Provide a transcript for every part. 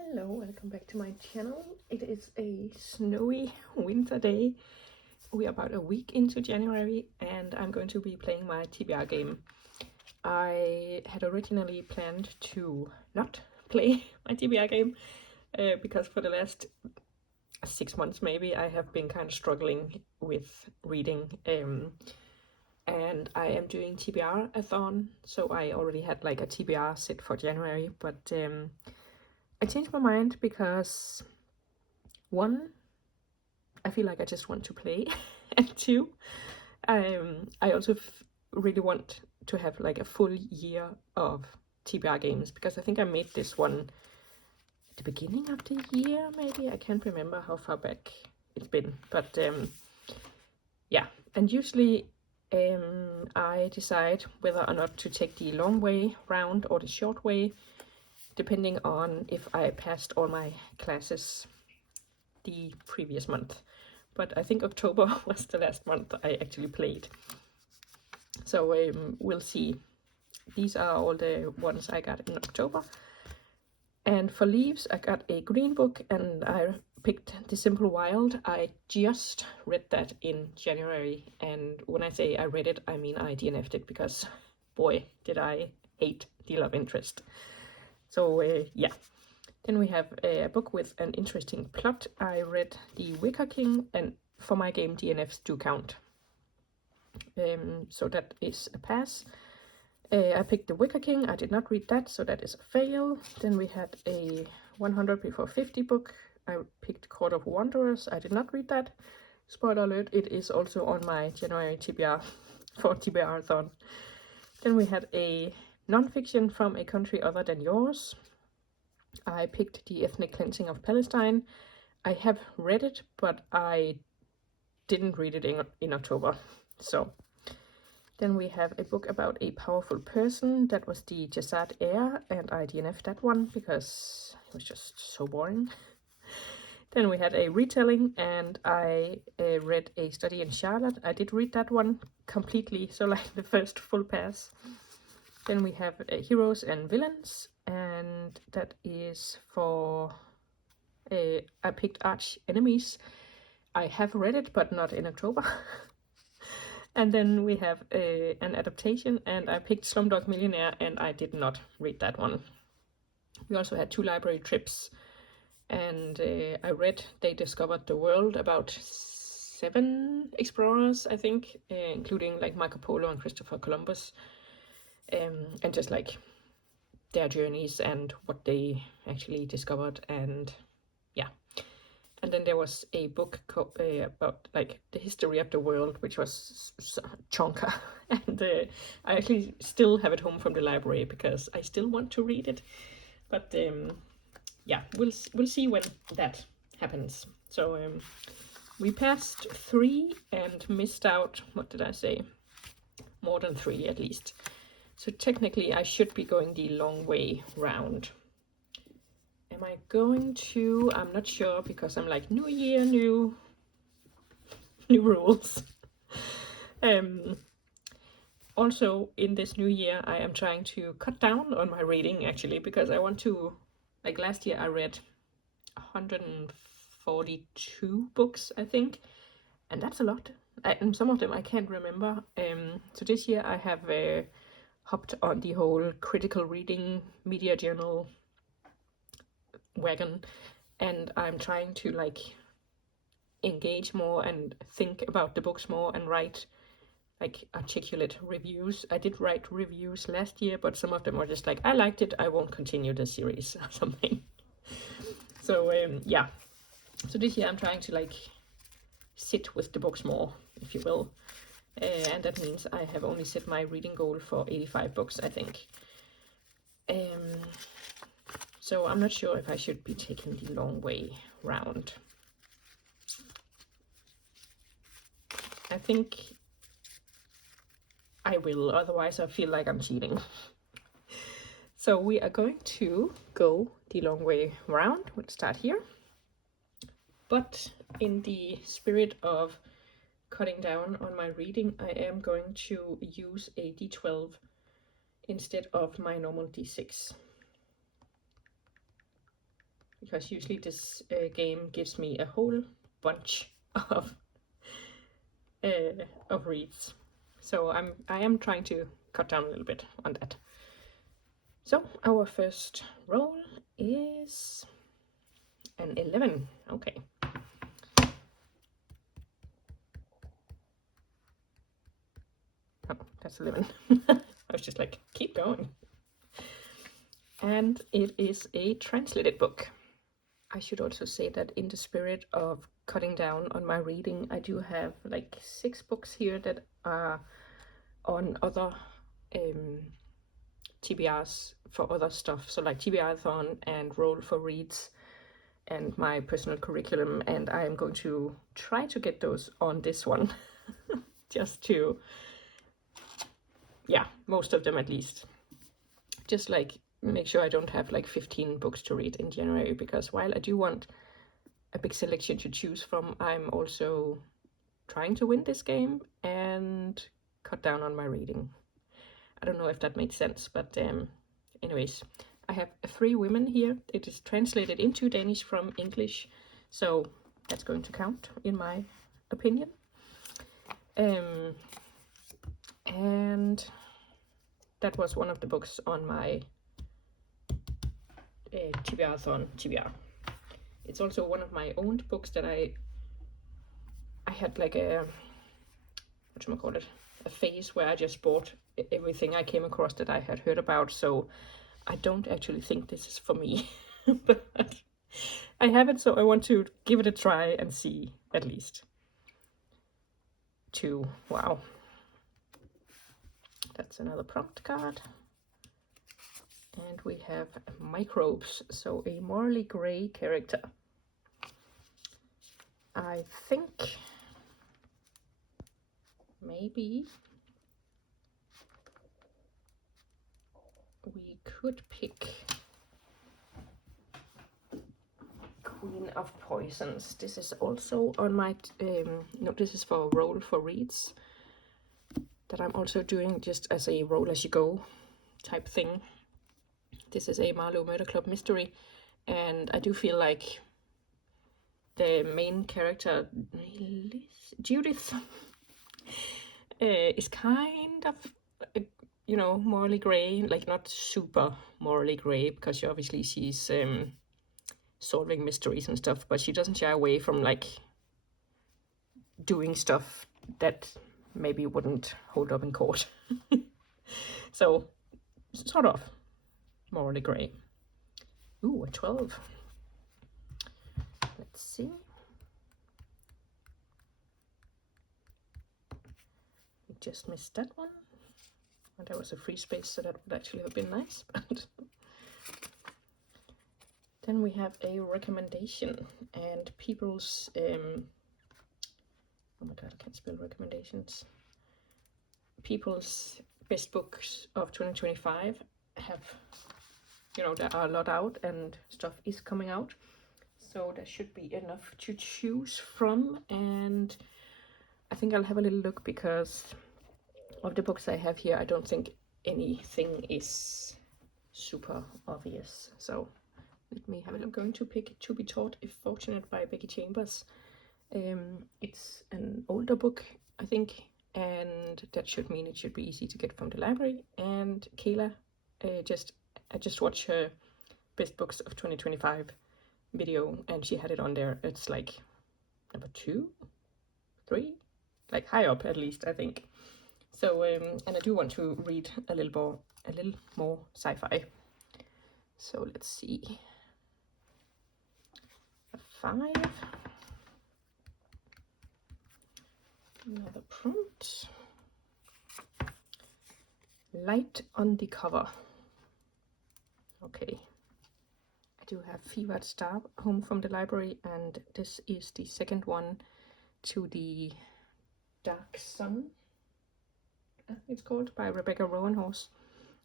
Hello, welcome back to my channel. It is a snowy winter day. We are about a week into January and I'm going to be playing my TBR game. I had originally planned to not play my TBR game because for the last 6 months maybe I have been kind of struggling with reading and I am doing TBR-a-thon, so I already had like a TBR set for January, but I changed my mind because one, I feel like I just want to play, and two, I also really want to have like a full year of TBR games because I think I made this one at the beginning of the year, maybe. I can't remember how far back it's been, but yeah. And usually I decide whether or not to take the long way round or the short way, depending on if I passed all my classes the previous month. But I think October was the last month I actually played. So we'll see. These are all the ones I got in October. And for leaves, I got a green book and I picked The Simple Wild. I just read that in January. And when I say I read it, I mean I DNF'd it because, boy, did I hate the love interest. So yeah. Then we have a book with an interesting plot. I read The Wicker King, and for my game, DNFs do count. So that is a pass. I picked The Wicker King. I did not read that, so that is a fail. Then we had a 100 Before 50 book. I picked Court of Wanderers. I did not read that. Spoiler alert, it is also on my January TBR for TBR-a-thon. Then we had a non-fiction From a Country Other Than Yours. I picked The Ethnic Cleansing of Palestine. I have read it, but I didn't read it in October. So then we have a book about a powerful person. That was the Jazad Heir, and I DNF'd that one because it was just so boring. Then we had a retelling, and I read A Study in Charlotte. I did read that one completely, so like the first full pass. Then we have Heroes and Villains, and that is for, I picked Arch Enemies. I have read it, but not in October. And then we have an adaptation, and I picked Slumdog Millionaire, and I did not read that one. We also had 2 library trips, and I read They Discovered the World, about 7 explorers, I think, including like Marco Polo and Christopher Columbus, and just like their journeys and what they actually discovered, and yeah. And then there was a book about like the history of the world, which was chonka, and I actually still have it home from the library because I still want to read it, but yeah, we'll see when that happens. So we passed 3 and missed out, what did I say, more than 3 at least. So technically I should be going the long way round. Am I going to? I'm not sure because I'm like, new year, new rules. Also in this new year I am trying to cut down on my reading actually, because I want to, like last year I read 142 books I think, and that's a lot, and some of them I can't remember. So this year I have hopped on the whole critical reading media journal wagon, and I'm trying to like engage more and think about the books more and write like articulate reviews. I did write reviews last year, but some of them were just like, I liked it, I won't continue the series or something. So yeah, so this year I'm trying to like sit with the books more, if you will, and that means I have only set my reading goal for 85 books I think. So I'm not sure if I should be taking the long way round. I think I will, otherwise I feel like I'm cheating. So we are going to go the long way round. We'll start here. But in the spirit of cutting down on my reading, I am going to use a D12 instead of my normal D6. because usually this game gives me a whole bunch of reads. So I am trying to cut down a little bit on that. So our first roll is an 11. Okay. Oh, that's 11. I was just like, keep going. And it is a translated book. I should also say that in the spirit of cutting down on my reading, I do have like 6 books here that are on other TBRs for other stuff. So like TBR-thon and Roll for Reads and my personal curriculum. And I am going to try to get those on this one. Just to, yeah, most of them at least. Just like make sure I don't have like 15 books to read in January, because while I do want a big selection to choose from, I'm also trying to win this game and cut down on my reading. I don't know if that made sense, but anyways, I have 3 women here. It is translated into Danish from English, so that's going to count in my opinion. And that was one of the books on my TBR-thon TBR. It's also one of my owned books that I had like a, whatchamacallit, a phase where I just bought everything I came across that I had heard about, so I don't actually think this is for me. But I have it, so I want to give it a try and see, at least. 2, wow. That's another prompt card. And we have microbes, so a morally grey character. I think maybe we could pick Queen of Poisons. This is also on my, no, this is for Roll for Reads, that I'm also doing just as a roll as you go type thing. This is a Marlowe Murder Club mystery, and I do feel like the main character, Judith, is kind of, you know, morally grey, like not super morally grey, because obviously she's solving mysteries and stuff, but she doesn't shy away from like doing stuff that maybe wouldn't hold up in court. So sort of morally grey. Ooh, a 12. Let's see. We just missed that one. And there was a free space, so that would actually have been nice. But then we have a recommendation, and people's oh my god, I can't spell recommendations. People's best books of 2025 have, you know, there are a lot out and stuff is coming out, so there should be enough to choose from. And I think I'll have a little look, because of the books I have here, I don't think anything is super obvious. So let me have a look. I'm going to pick To Be Taught If Fortunate by Becky Chambers. It's an older book, I think, and that should mean it should be easy to get from the library. And Kayla, I just watched her best books of 2025 video, and she had it on there. It's like number 2, 3, like high up at least, I think. So and I do want to read a little more sci-fi. So let's see. A 5. Another prompt. Light on the cover. Okay. I do have Fevered Star, Home from the Library, and this is the second one to the Dark Sun, it's called, by Rebecca Rowanhorse.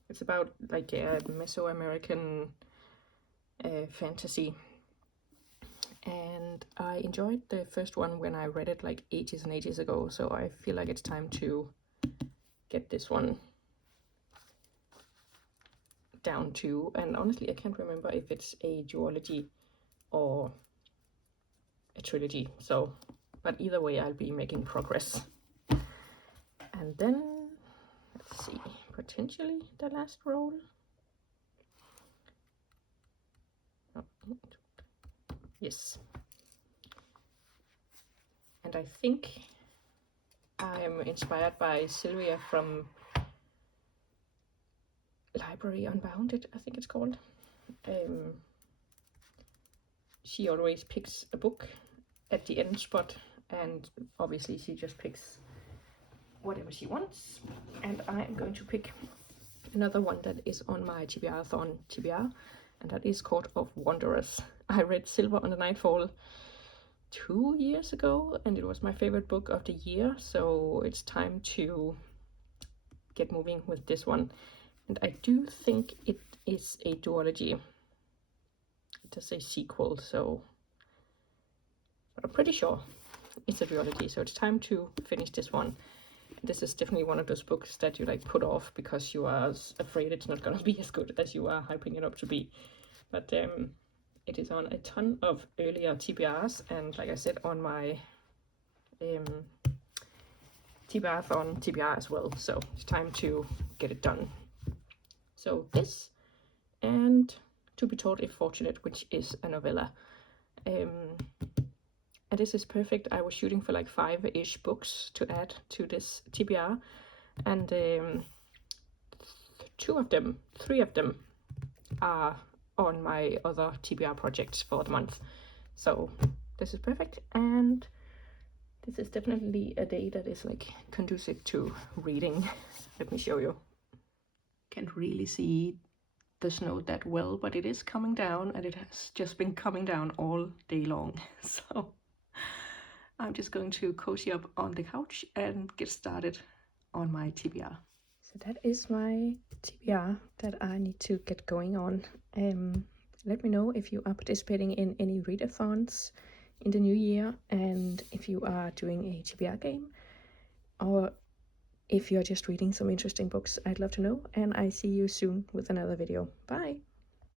It's about like a Mesoamerican fantasy, and I enjoyed the first one when I read it like ages and ages ago, so I feel like it's time to get this one down to, and honestly I can't remember if it's a duology or a trilogy. So, but either way, I'll be making progress. And then, let's see, potentially the last roll. Oh, yes. And I think I'm inspired by Sylvia from Library Unbounded, I think it's called. She always picks a book at the end spot, and obviously she just picks whatever she wants. And I am going to pick another one that is on my TBR-thon TBR, and that is Court of Wanderers. I read Silver on the Nightfall 2 years ago, and it was my favorite book of the year, so it's time to get moving with this one. And I do think it is a duology. It does a sequel, so I'm pretty sure it's a duology, so it's time to finish this one. This is definitely one of those books that you like put off because you are afraid it's not going to be as good as you are hyping it up to be. But it is on a ton of earlier TBRs, and like I said, on my TBR-thon TBR as well, so it's time to get it done. So this, and To Be Told If Fortunate, which is a novella. And this is perfect. I was shooting for like 5-ish books to add to this TBR, and 3 of them are on my other TBR projects for the month. So this is perfect, and this is definitely a day that is like conducive to reading. Let me show you. Can't really see the snow that well, but it is coming down, and it has just been coming down all day long. So I'm just going to cozy up on the couch and get started on my TBR. So that is my TBR that I need to get going on. Let me know if you are participating in any readathons in the new year, and if you are doing a TBR game, or if you're just reading some interesting books. I'd love to know, and I see you soon with another video. Bye!